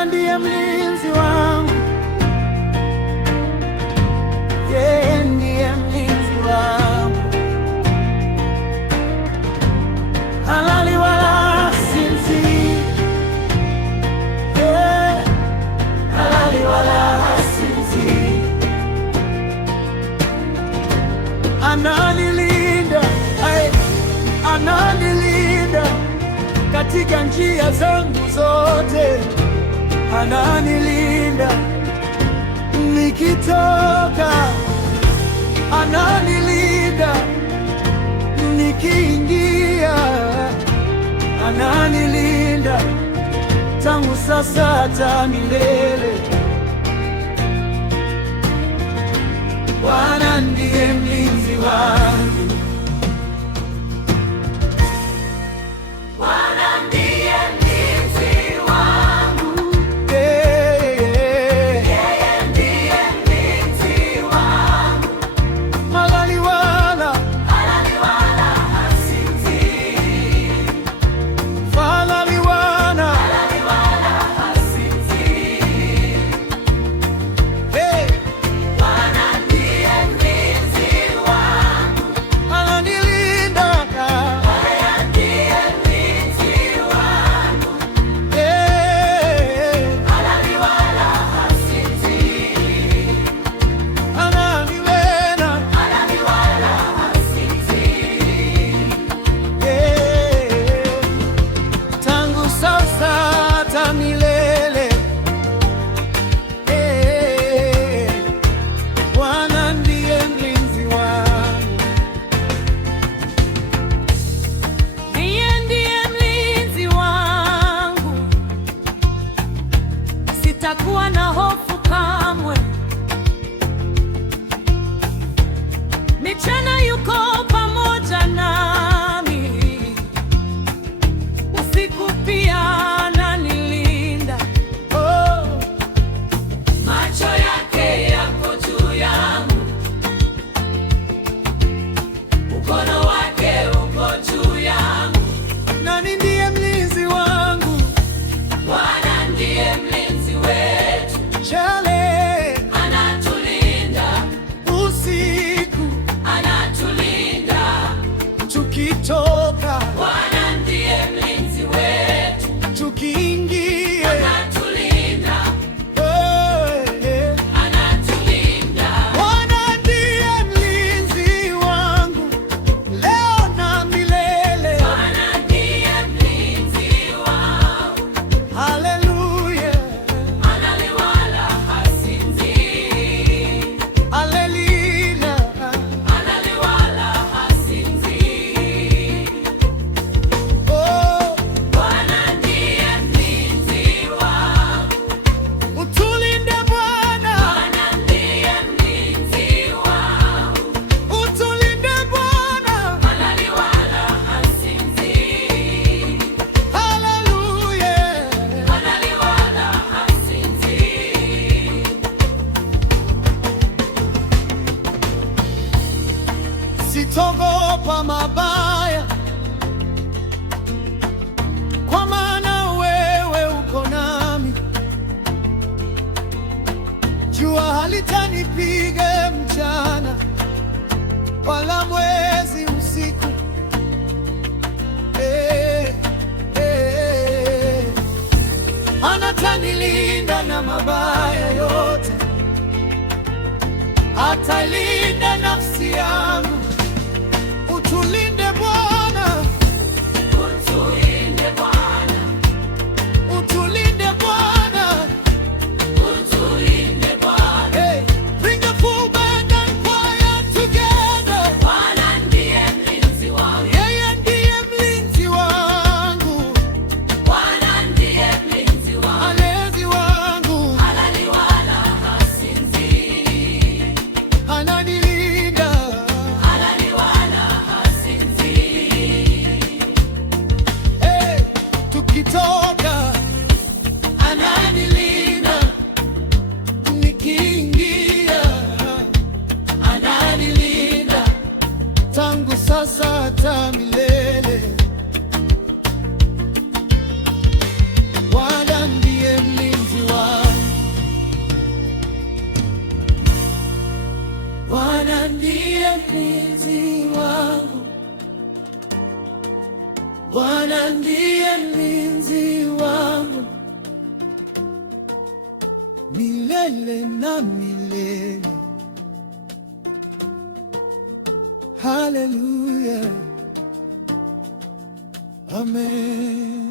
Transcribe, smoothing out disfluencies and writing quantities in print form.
Bwana ndiye mlinzi wangu, yeye ndiye mlinzi wangu, halali wala hasinzii, halali wala hasinzii. Ananilinda, ananilinda katika njia zangu zote, ananilinda nikitoka, ananilinda nikiingia, ananilinda tangu sasa hata milele. Bwana ndiye mlinzi wangu, Bwana ndiye mlinzi wangu, yeye ndiye mlinzi wangu, halali wala hasinzii, halali wala hasinzii. Bwana ndiye mlinzi wangu, ananilinda, yeye ndiye mlinzi wangu, halali wala hasinzii, ananilinda, halali wala hasinzii, tangu sasa hata milele. Bwana ndiye mlinzi wangu, ndiye mlinzi wangu, sitakuwa na hofu kamwe. Mchana yuko pamoja nami, usiku pia ananilinda. oh, Macho yake yako juu yangu, mkono wake uko juu yangu. nani ndiye mlinzi wangu? Bwana ndiye mlinzi wetu, Chale anatulinda usiku anatulinda. tukitoka, Bwana ndiye mlinzi wetu, tukiingia, anatulinda anatulinda. Bwana ndiye mlinzi wangu leo na milele. Bwana ndiye mlinzi wangu, Haleluya, halali wala hasinzii, haleluya, halali wala hasinzii. oh, Bwana ndiye mlinzi wangu, utulinde Bwana, Bwana ndiye mlinzi wangu, utulinde Bwana, halali wala hasinzii, haleluya, halali wala hasinzii. sitogopa mabaya, kwa maana wewe uko nami. Jua halitanipiga mchana, wala mwezi usiku. Anatanilinda na mabaya yote, atailinda nafsi yangu. Utulinde Bwana, Utulinde Bwana, utulinde Bwana. utulinde Bwana. Bring a full band and choir together. Bwana ndiye mlinzi wangu, Yeye ndiye mlinzi wangu, Bwana ndiye mlinzi wangu, alezi wangu, halali wala hasinzii, ananilinda, halali wala hasinzii. tukitoka ananilinda, nikiingia ananilinda tangu sasa hata milele. Bwana ndiye mlinzi mlinzi wangu, Bwana ndiye mlinzi wangu milele na milele. Haleluya, amen.